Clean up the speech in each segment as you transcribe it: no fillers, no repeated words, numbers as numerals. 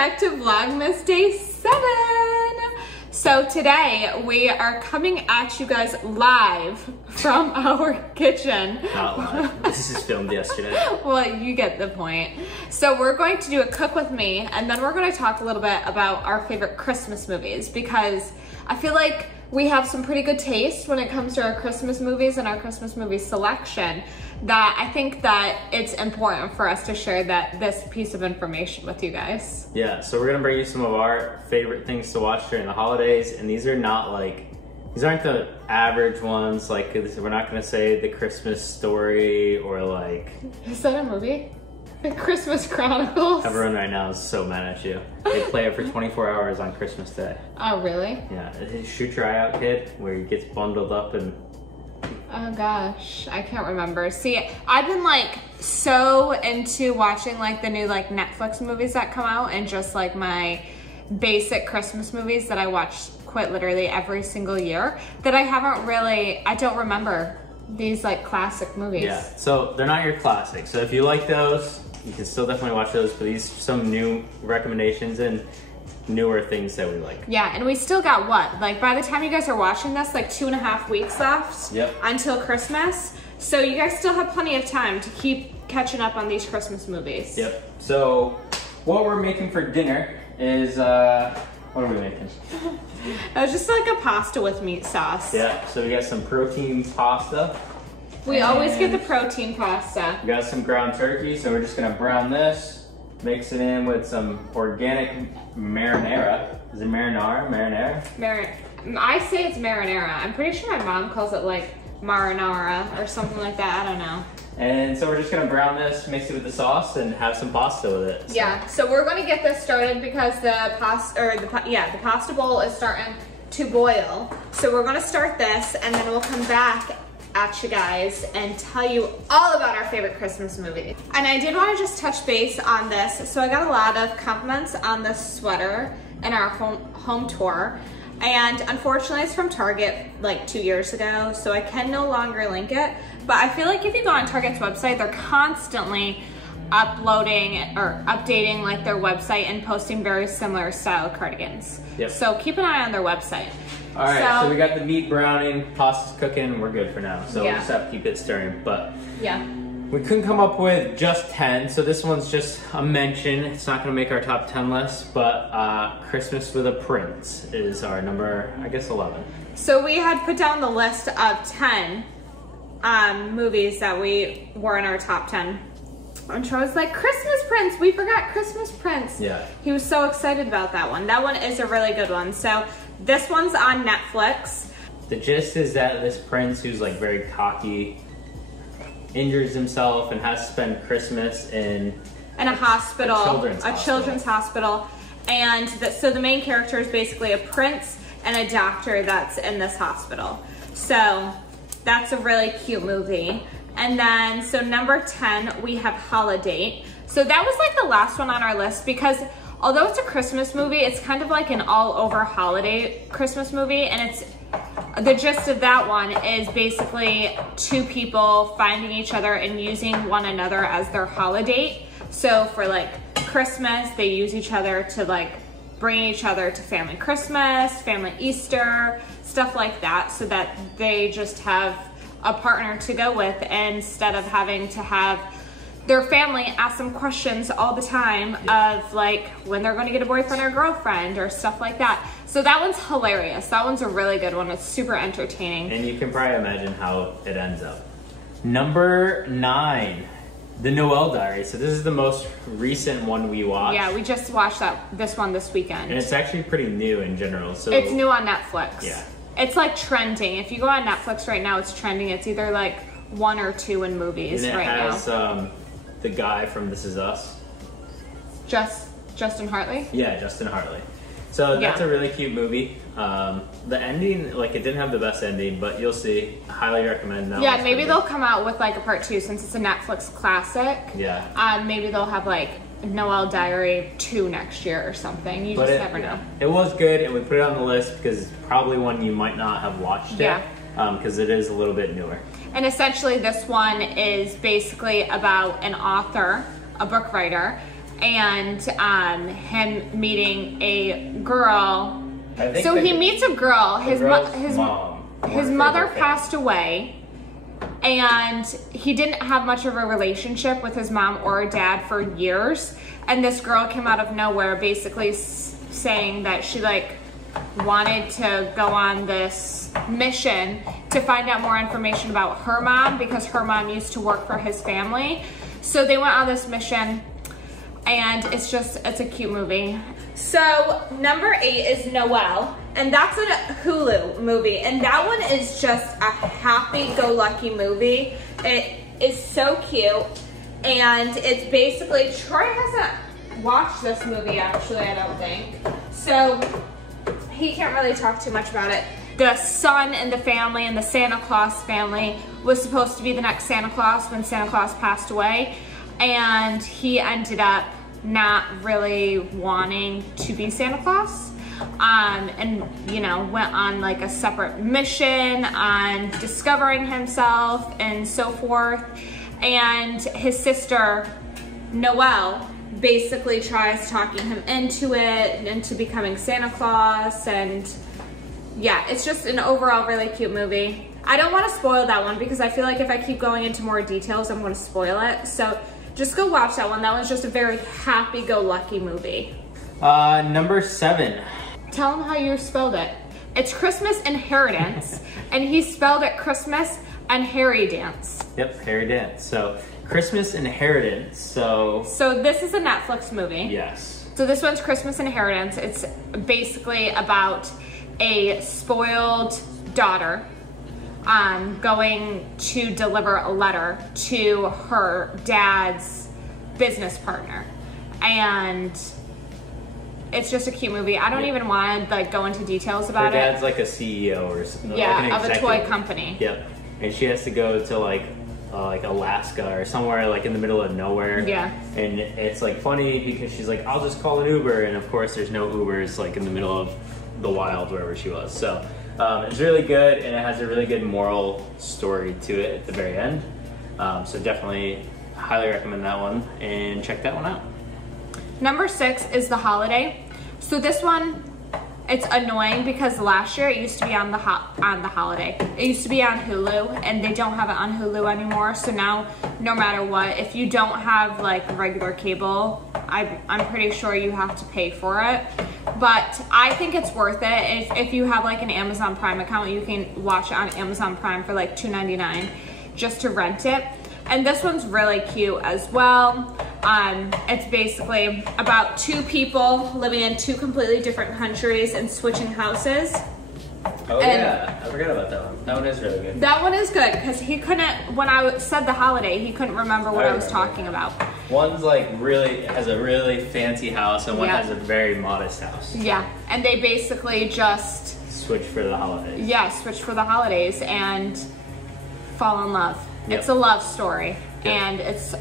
back to Vlogmas Day 7. So today we are coming at you guys live from our kitchen. Not live. This is filmed yesterday. Well, you get the point. So we're going to do a cook with me, and then we're going to talk a little bit about our favorite Christmas movies, because I feel like we have some pretty good taste when it comes to our Christmas movies and our Christmas movie selection, that I think that it's important for us to share this piece of information with you guys. Yeah, so we're gonna bring you some of our favorite things to watch during the holidays, and these aren't the average ones. Like, we're not gonna say The Christmas Story or like... Is that a movie? The Christmas Chronicles? Everyone right now is so mad at you. They play it for 24 hours on Christmas Day. Oh, really? Yeah, it's Shoot Your Eye Out Kid, where he gets bundled up and... Oh gosh, I can't remember. See, I've been like so into watching like the new like Netflix movies that come out, and just like my basic Christmas movies that I watch quite literally every single year, that I don't remember these like classic movies. Yeah, so they're not your classics. So if you like those, you can still definitely watch those, but these are some new recommendations and newer things that we like. Yeah, and we still got what? Like, by the time you guys are watching this, like 2.5 weeks left until Christmas. So you guys still have plenty of time to keep catching up on these Christmas movies. Yep. So what we're making for dinner is, what are we making? It was just like a pasta with meat sauce. Yeah, so we got some protein pasta. We always get the protein pasta. We got some ground turkey, so we're just gonna brown this. Mix it in with some organic marinara. Is it marinara? I say it's marinara. I'm pretty sure my mom calls it like marinara or something like that. I don't know. And so we're just gonna brown this, mix it with the sauce, and have some pasta with it. So. Yeah. So we're gonna get this started because the pasta bowl is starting to boil. So we're gonna start this, and then we'll come back at you guys and tell you all about our favorite Christmas movie. And I did want to just touch base on this. So I got a lot of compliments on this sweater in our home tour, and unfortunately it's from Target like 2 years ago, so I can no longer link it. But I feel like if you go on Target's website, they're constantly uploading or updating like their website and posting very similar style cardigans. Yep. So keep an eye on their website. All right, so we got the meat browning, pasta's cooking, we're good for now. So we'll just have to keep it stirring. But yeah, we couldn't come up with just 10, so this one's just a mention. It's not gonna make our top 10 list, but Christmas with a Prince is our number, I guess, 11. So we had put down the list of 10 movies that we were in our top 10. And Troy was like, Christmas Prince, we forgot Christmas Prince. Yeah. He was so excited about that one. That one is a really good one. So this one's on Netflix. The gist is that this prince, who's like very cocky, injures himself and has to spend Christmas in a hospital, a children's hospital. And so the main character is basically a prince and a doctor that's in this hospital. So that's a really cute movie. And then, so number 10, we have Holidate. So that was like the last one on our list, because although it's a Christmas movie, it's kind of like an all-over holiday Christmas movie, and the gist of that one is basically two people finding each other and using one another as their holiday. So for like Christmas, they use each other to like bring each other to family Christmas, family Easter, stuff like that, so that they just have a partner to go with, instead of having to have their family ask them questions all the time of like when they're going to get a boyfriend or girlfriend or stuff like that. So that one's hilarious. That one's a really good one. It's super entertaining. And you can probably imagine how it ends up. Number 9, the Noel Diary. So this is the most recent one we watched. Yeah, we just watched this one this weekend. And it's actually pretty new in general. So it's new on Netflix. Yeah. It's like trending. If you go on Netflix right now, it's trending. It's either like 1 or 2 in movies right now. And it has the guy from This Is Us. Justin Hartley? Yeah, Justin Hartley. So that's a really cute movie. The ending, like, it didn't have the best ending, but you'll see. I highly recommend that. Yeah, maybe they'll come out with like a part 2, since it's a Netflix classic. Yeah. Maybe they'll have like Noel Diary 2 next year or something. You just never know. It was good, and we put it on the list because it's probably one you might not have watched yet, because it is a little bit newer. And essentially this one is basically about an author, a book writer, and him meeting a girl. So he meets a girl. His mother passed away, and he didn't have much of a relationship with his mom or dad for years. And this girl came out of nowhere, basically saying that she like wanted to go on this mission to find out more information about her mom, because her mom used to work for his family. So they went on this mission, and it's a cute movie. So number 8 is Noelle, and that's a Hulu movie, and that one is just a happy-go-lucky movie. It is so cute, and it's basically, Troy hasn't watched this movie actually, I don't think, so he can't really talk too much about it. The son in the family, and the Santa Claus family, was supposed to be the next Santa Claus when Santa Claus passed away, and he ended up not really wanting to be Santa Claus, and you know, went on like a separate mission on discovering himself and so forth. And his sister Noelle basically tries talking him into it and into becoming Santa Claus, and yeah, it's just an overall really cute movie. I don't want to spoil that one because I feel like if I keep going into more details, I'm going to spoil it. So just go watch that one. That one's just a very happy-go-lucky movie. Number 7. Tell him how you spelled it. It's Christmas Inheritance, and he spelled it Christmas and Harry Dance. Yep, Harry Dance. So Christmas Inheritance. So this is a Netflix movie. Yes. So this one's Christmas Inheritance. It's basically about a spoiled daughter going to deliver a letter to her dad's business partner, and it's just a cute movie. I don't even want to like go into details about it. Her dad's like a CEO or something. Yeah, like of a toy company. Yep, and she has to go to like Alaska or somewhere like in the middle of nowhere. Yeah. And it's like funny because she's like, I'll just call an Uber, and of course there's no Ubers like in the middle of the wild wherever she was. So it's really good, and it has a really good moral story to it at the very end. So definitely highly recommend that one, and check that one out. Number 6 is The Holiday. So this one, it's annoying because last year it used to be on the Holiday. It used to be on Hulu, and they don't have it on Hulu anymore. So now, no matter what, if you don't have like regular cable, I'm pretty sure you have to pay for it. But I think it's worth it. If you have like an Amazon Prime account, you can watch it on Amazon Prime for like $2.99 just to rent it. And this one's really cute as well. It's basically about 2 people living in 2 completely different countries and switching houses. Oh yeah, I forgot about that one. That one is really good. That one is good because he couldn't, when I said The Holiday, he couldn't remember what I was talking about. One's like has a really fancy house, and one has a very modest house. Yeah, and they basically just switch for the holidays. Yeah, switch for the holidays and fall in love. Yep. It's a love story, and it's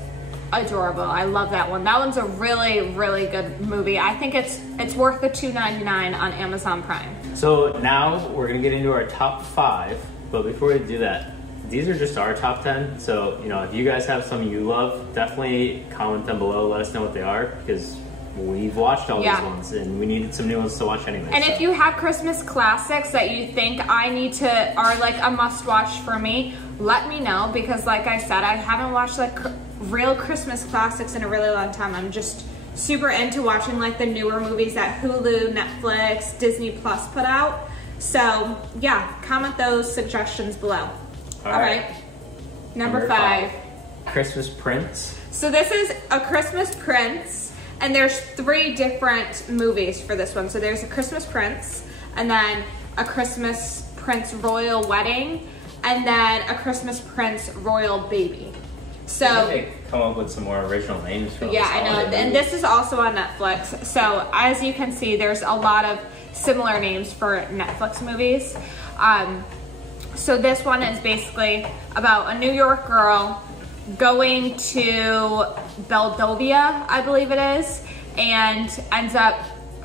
adorable. I love that one. That one's a really, really good movie. I think it's worth the $2.99 on Amazon Prime. So now we're gonna get into our top 5, but before we do that, these are just our top 10. So, you know, if you guys have some you love, definitely comment them below. Let us know what they are, because we've watched all these ones, and we needed some new ones to watch anyway. And if you have Christmas classics that you think are like a must-watch for me, let me know, because like I said, I haven't watched like real Christmas classics in a really long time. I'm just super into watching like the newer movies that Hulu, Netflix, Disney Plus put out. So yeah, comment those suggestions below. All right. Number 5. Christmas Prince. So this is a Christmas Prince, and there's 3 different movies for this one. So there's a Christmas Prince, and then a Christmas Prince Royal Wedding, and then a Christmas Prince Royal Baby. So they come up with some more original names for I know, and this is also on Netflix. So as you can see, there's a lot of similar names for Netflix movies. So this one is basically about a New York girl going to Beldovia, I believe it is, and ends up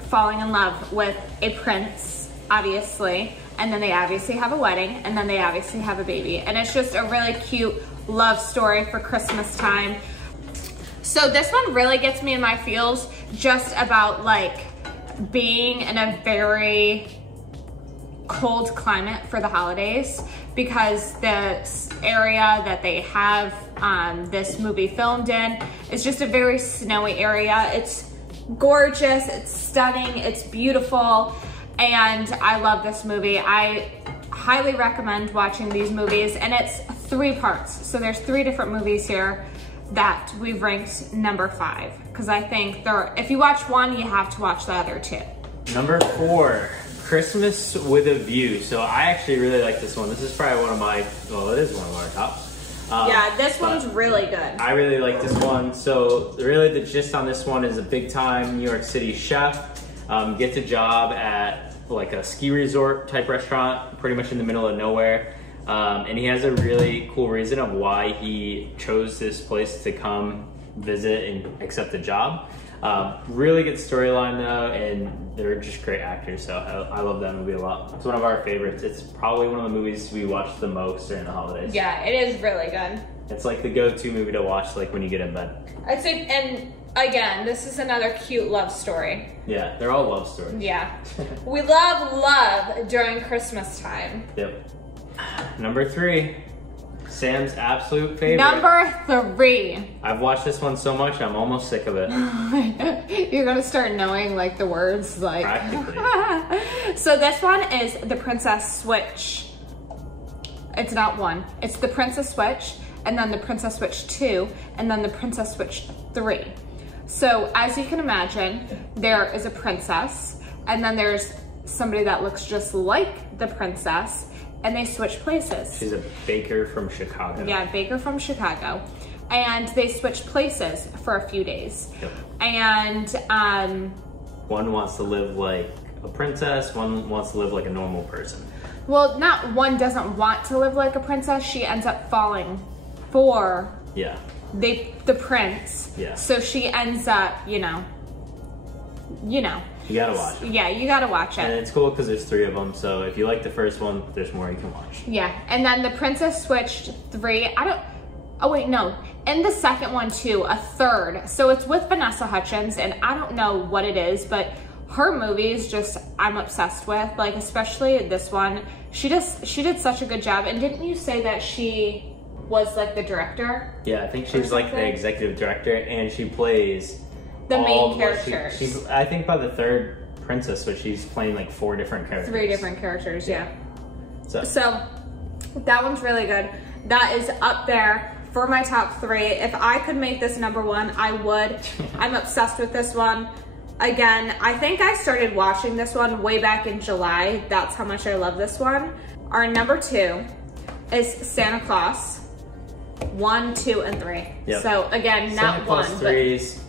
falling in love with a prince, obviously. And then they obviously have a wedding, and then they obviously have a baby. And it's just a really cute love story for Christmas time. So this one really gets me in my feels just about like being in a very cold climate for the holidays, because the area that they have this movie filmed in is just a very snowy area. It's gorgeous, it's stunning, it's beautiful, and I love this movie. I highly recommend watching these movies, and it's 3 parts. So there's 3 different movies here that we've ranked number 5, because I think if you watch one, you have to watch the other 2. Number 4, Christmas with a View. So I actually really like this one. This is probably one of my, well, it is one of our tops. Yeah, this one's really good. I really like this one. So really the gist on this one is a big time New York City chef gets a job at like a ski resort type restaurant, pretty much in the middle of nowhere. And he has a really cool reason of why he chose this place to come visit and accept the job. Really good storyline though, and they're just great actors, so I love that movie a lot. It's one of our favorites. It's probably one of the movies we watch the most during the holidays. Yeah, it is really good. It's like the go-to movie to watch like when you get in bed. I'd say, and again, this is another cute love story. Yeah, they're all love stories. Yeah. We love during Christmas time. Yep. Number 3, Sam's absolute favorite. Number 3. I've watched this one so much, I'm almost sick of it. You're gonna start knowing like the words like. Practically. So this one is The Princess Switch. It's not 1. It's The Princess Switch, and then The Princess Switch 2, and then The Princess Switch 3. So as you can imagine, there is a princess, and then there's somebody that looks just like the princess, and they switch places. She's a baker from Chicago. Yeah, baker from Chicago. And they switch places for a few days. Yep. And one wants to live like a princess, one wants to live like a normal person. well, not one doesn't want to live like a princess, she ends up falling for the prince. Yeah. So she ends up, you know. You gotta watch it. Yeah, you gotta watch it. And it's cool because there's 3 of them, so if you like the first one, there's more you can watch. Yeah, and then The Princess Switched 3, oh wait, no. In the second one too, a 3rd. So it's with Vanessa Hudgens, and I don't know what it is, but her movies just, I'm obsessed with, like especially this one. She did such a good job. And didn't you say that she was like the director? Yeah, I think she's like the executive director, and she plays the main characters. She's, I think by the 3rd princess, but she's playing like 4 different characters. 3 different characters, yeah. So that one's really good. That is up there for my top 3. If I could make this number 1, I would. I'm obsessed with this one. Again, I think I started watching this one way back in July. That's how much I love this one. Our number 2 is Santa Claus. 1, 2, and 3. Yep. So again, not Santa Claus 1. 3's,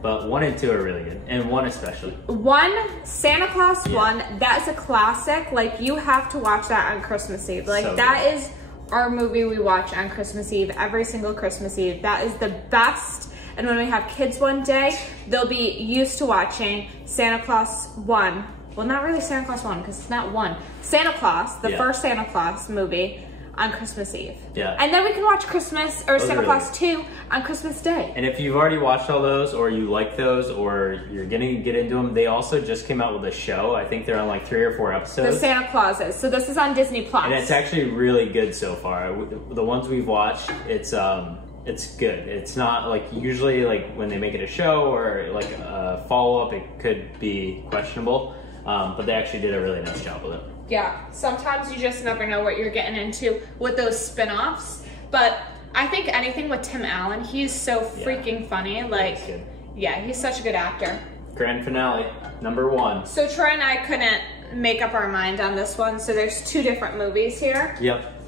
but 1 and 2 are really good, and 1 especially. 1, Santa Claus 1, that is a classic. Like, you have to watch that on Christmas Eve. Like, so that is our movie we watch on Christmas Eve, every single Christmas Eve. That is the best. And when we have kids one day, they'll be used to watching Santa Claus 1. Well, not really Santa Claus 1, because it's not 1. Santa Claus, the first Santa Claus movie, on Christmas Eve. Yeah. And then we can watch Christmas, or Santa Claus 2 on Christmas Day. And if you've already watched all those, or you like those, or you're gonna get into them, they also just came out with a show. I think they're on like 3 or 4 episodes. The Santa Clauses. So this is on Disney Plus. And it's actually really good so far. The ones we've watched, it's good. It's not like, usually like when they make it a show or like a follow-up, it could be questionable. But they actually did a really nice job with it. Yeah, sometimes you just never know what you're getting into with those spin-offs. But I think anything with Tim Allen, he's so freaking funny. Like, yeah, he's such a good actor. Grand finale, number 1. So Troy and I couldn't make up our mind on this one. So there's 2 different movies here. Yep.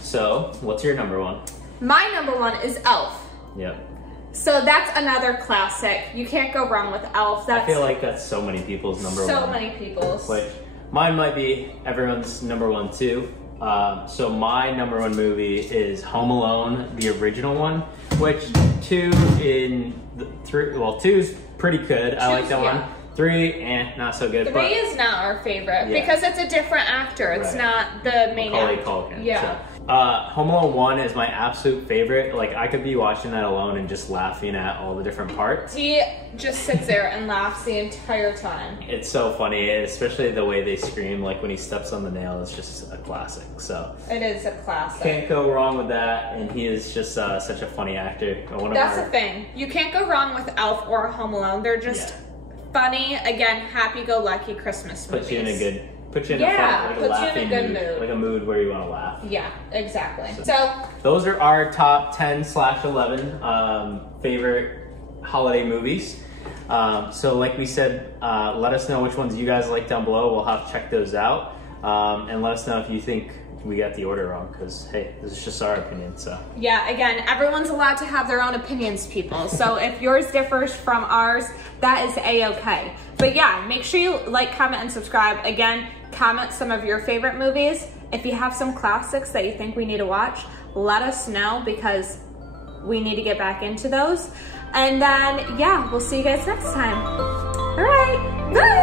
So what's your number 1? My number 1 is Elf. Yep. So that's another classic. You can't go wrong with Elf. I feel like that's so many people's number 1. So many people's. Which mine might be everyone's number 1 too. So my number 1 movie is Home Alone, the original one, which 2 is pretty good. I like that one. 3, not so good. 3 is not our favorite because it's a different actor. It's not the main actor. Culkin. Yeah. So Home Alone 1 is my absolute favorite. Like, I could be watching that alone and just laughing at all the different parts. He just sits there and laughs the entire time. It's so funny, especially the way they scream, like when he steps on the nail. It's just a classic, so. It is a classic. Can't go wrong with that, and he is just such a funny actor. That's the thing. You can't go wrong with Elf or Home Alone. They're just funny, again, happy-go-lucky Christmas movies. Puts you in a good... Puts you in a good mood. Like a mood where you want to laugh. Yeah, exactly. So those are our top 10/11 favorite holiday movies. So like we said, let us know which ones you guys like down below. We'll have to check those out. And let us know if you think we got the order wrong, because hey, this is just our opinion. So yeah, again, everyone's allowed to have their own opinions, people. So if yours differs from ours, that is a-okay. But yeah, make sure you like, comment, and subscribe. Again, comment some of your favorite movies. If you have some classics that you think we need to watch, let us know, because we need to get back into those. And then yeah, we'll see you guys next time. All right, bye.